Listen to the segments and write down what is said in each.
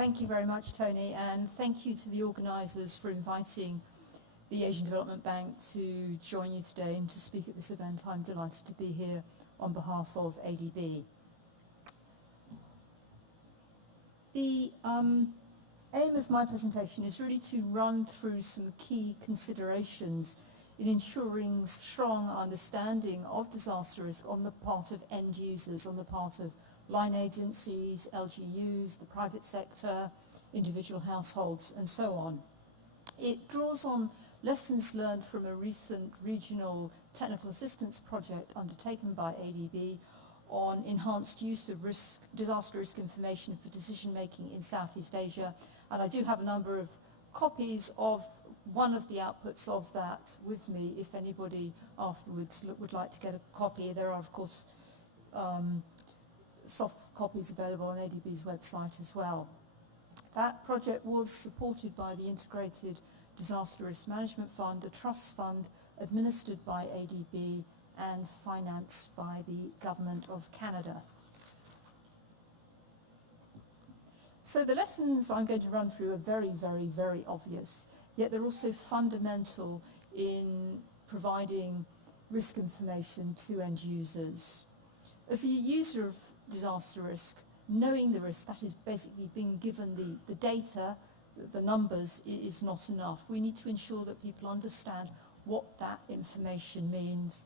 Thank you very much, Tony, and thank you to the organisers for inviting the Asian Development Bank to join you today and to speak at this event. I'm delighted to be here on behalf of ADB. The aim of my presentation is really to run through some key considerations in ensuring strong understanding of disaster risk on the part of end users, on the part of line agencies, LGUs, the private sector, individual households, and so on. It draws on lessons learned from a recent regional technical assistance project undertaken by ADB on enhanced use of disaster risk information for decision making in Southeast Asia. And I do have a number of copies of one of the outputs of that with me if anybody afterwards would like to get a copy. There are, of course, soft copies available on ADB's website as well. That project was supported by the Integrated Disaster Risk Management Fund, a trust fund administered by ADB and financed by the Government of Canada. So the lessons I'm going to run through are very, very, very obvious, yet they're also fundamental in providing risk information to end users. As a user of disaster risk, knowing the risk, that is basically being given the data, the numbers, is not enough. We need to ensure that people understand what that information means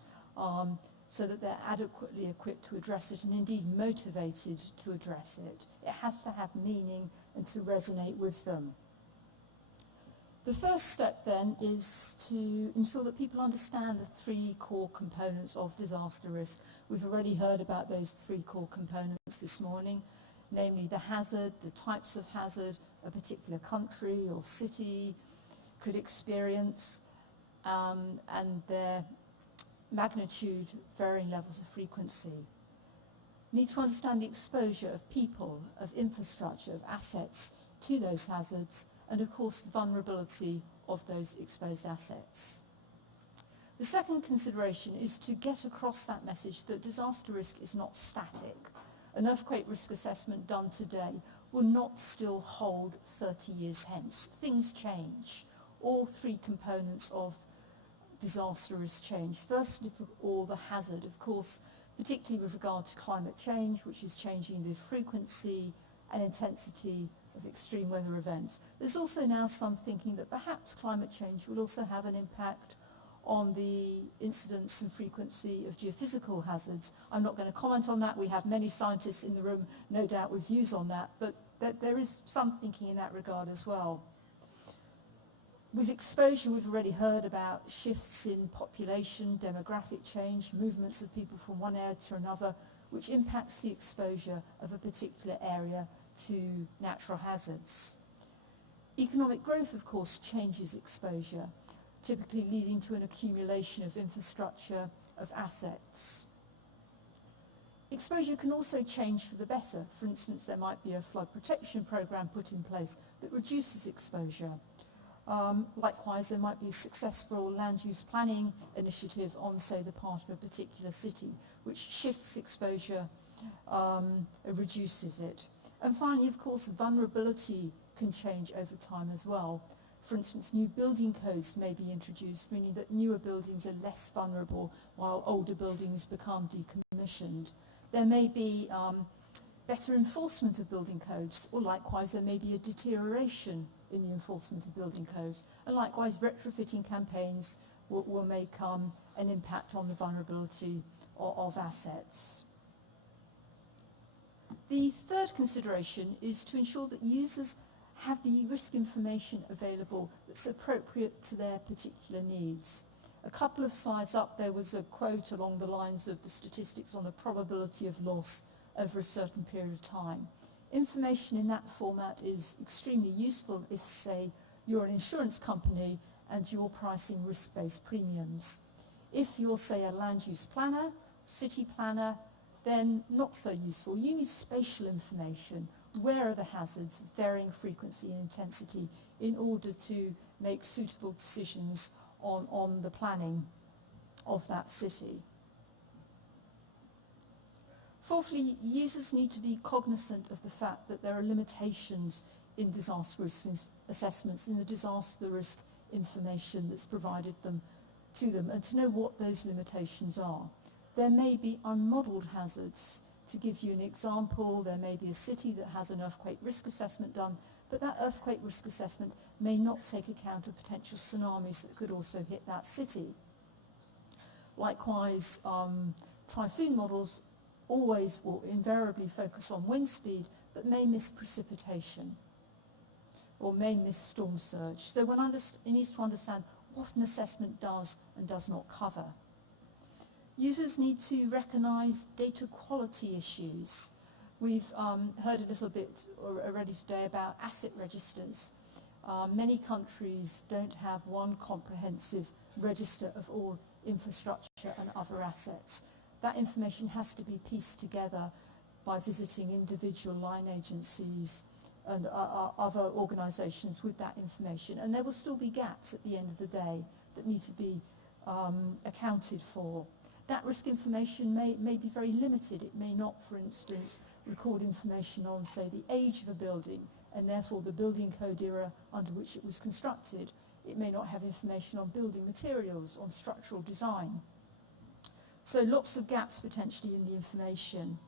so that they're adequately equipped to address it and indeed motivated to address it. It has to have meaning and to resonate with them. The first step then is to ensure that people understand the three core components of disaster risk. We've already heard about those three core components this morning, namely the hazard, the types of hazard a particular country or city could experience, and their magnitude, varying levels of frequency. We need to understand the exposure of people, of infrastructure, of assets to those hazards, and of course the vulnerability of those exposed assets. The second consideration is to get across that message that disaster risk is not static. An earthquake risk assessment done today will not still hold 30 years hence. Things change. All three components of disaster risk change. First of all, the hazard, of course, particularly with regard to climate change, which is changing the frequency and intensity of extreme weather events. There's also now some thinking that perhaps climate change will also have an impact on the incidence and frequency of geophysical hazards. I'm not going to comment on that. We have many scientists in the room, no doubt, with views on that, but there is some thinking in that regard as well. With exposure, we've already heard about shifts in population, demographic change, movements of people from one area to another, which impacts the exposure of a particular area to natural hazards. Economic growth, of course, changes exposure, typically leading to an accumulation of infrastructure, of assets. Exposure can also change for the better. For instance, there might be a flood protection program put in place that reduces exposure. Likewise, there might be a successful land use planning initiative on, say, the part of a particular city, which shifts exposure and reduces it. And finally, of course, vulnerability can change over time as well. For instance, new building codes may be introduced, meaning that newer buildings are less vulnerable while older buildings become decommissioned. There may be better enforcement of building codes, or likewise there may be a deterioration in the enforcement of building codes. And likewise, retrofitting campaigns will make an impact on the vulnerability of assets. The third consideration is to ensure that users have the risk information available that's appropriate to their particular needs. A couple of slides up, there was a quote along the lines of the statistics on the probability of loss over a certain period of time. Information in that format is extremely useful if, say, you're an insurance company and you're pricing risk-based premiums. If you're, say, a land use planner, city planner, then not so useful. You need spatial information. Where are the hazards, varying frequency and intensity, in order to make suitable decisions on the planning of that city. Fourthly, users need to be cognizant of the fact that there are limitations in disaster risk assessments, in the disaster risk information that's provided to them, and to know what those limitations are. There may be unmodelled hazards. To give you an example, there may be a city that has an earthquake risk assessment done, but that earthquake risk assessment may not take account of potential tsunamis that could also hit that city. Likewise, typhoon models always will invariably focus on wind speed, but may miss precipitation or may miss storm surge. So one needs to understand what an assessment does and does not cover. Users need to recognise data quality issues. We've heard a little bit already today about asset registers. Many countries don't have one comprehensive register of all infrastructure and other assets. That information has to be pieced together by visiting individual line agencies and other organisations with that information. And there will still be gaps at the end of the day that need to be accounted for. That risk information may be very limited. It may not, for instance, record information on, say, the age of a building and therefore the building code era under which it was constructed. It may not have information on building materials, on structural design. So lots of gaps potentially in the information.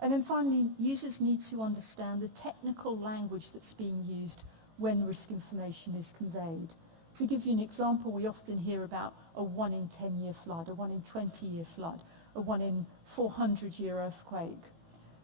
And then finally, users need to understand the technical language that's being used when risk information is conveyed. To give you an example, we often hear about a 1 in 10-year flood, a 1 in 20-year flood, a 1 in 400-year earthquake.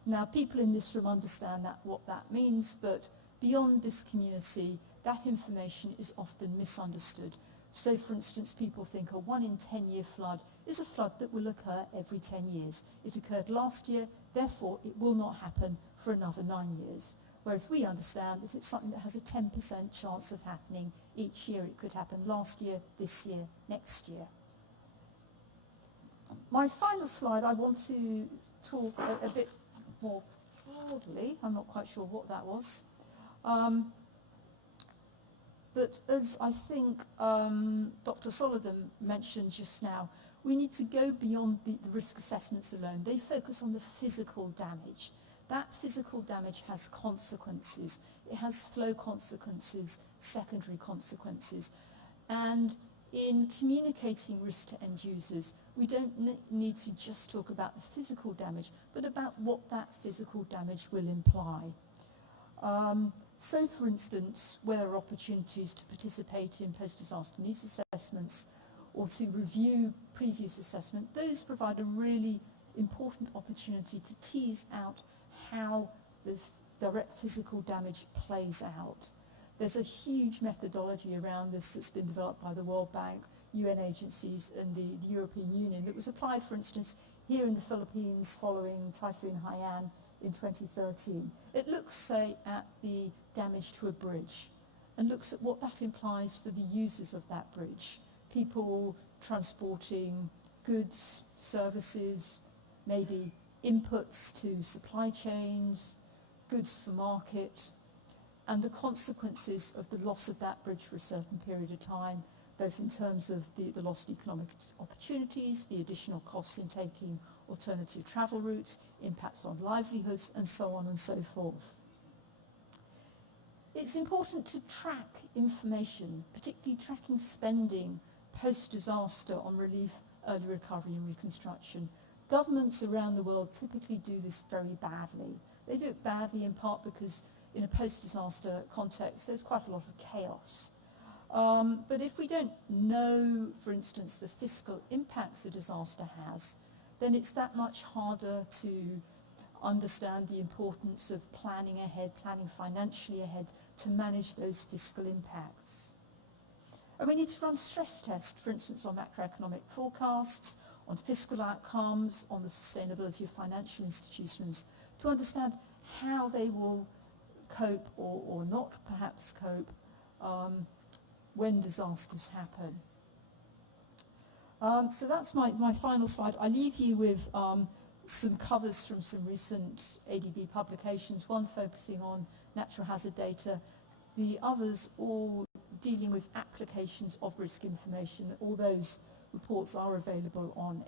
Now, people in this room understand what that means, but beyond this community, that information is often misunderstood. So, for instance, people think a 1 in 10-year flood is a flood that will occur every 10 years. It occurred last year, therefore it will not happen for another 9 years. Whereas we understand that it's something that has a 10% chance of happening each year. It could happen last year, this year, next year. My final slide, I want to talk a bit more broadly. I'm not quite sure what that was. But as I think Dr. Solidum mentioned just now, we need to go beyond the risk assessments alone. They focus on the physical damage. That physical damage has consequences. It has flow consequences, secondary consequences. And in communicating risk to end users, we don't need to just talk about the physical damage, but about what that physical damage will imply. So, for instance, where there are opportunities to participate in post-disaster needs assessments or to review previous assessment, those provide a really important opportunity to tease out how the direct physical damage plays out. There's a huge methodology around this that's been developed by the World Bank, UN agencies and the European Union that was applied, for instance, here in the Philippines following Typhoon Haiyan in 2013. It looks, say, at the damage to a bridge and looks at what that implies for the users of that bridge. People transporting goods, services, maybe inputs to supply chains, goods for market, and the consequences of the loss of that bridge for a certain period of time, both in terms of the lost economic opportunities, the additional costs in taking alternative travel routes, impacts on livelihoods, and so on and so forth. It's important to track information, particularly tracking spending post-disaster on relief, early recovery and reconstruction. Governments around the world typically do this very badly. They do it badly in part because in a post-disaster context there's quite a lot of chaos. But if we don't know, for instance, the fiscal impacts a disaster has, then it's that much harder to understand the importance of planning ahead, planning financially ahead to manage those fiscal impacts. And we need to run stress tests, for instance, on macroeconomic forecasts, on fiscal outcomes, on the sustainability of financial institutions, to understand how they will cope or not perhaps cope when disasters happen. So that's my final slide. I leave you with some covers from some recent ADB publications, one focusing on natural hazard data, the others all dealing with applications of risk information. All those reports are available on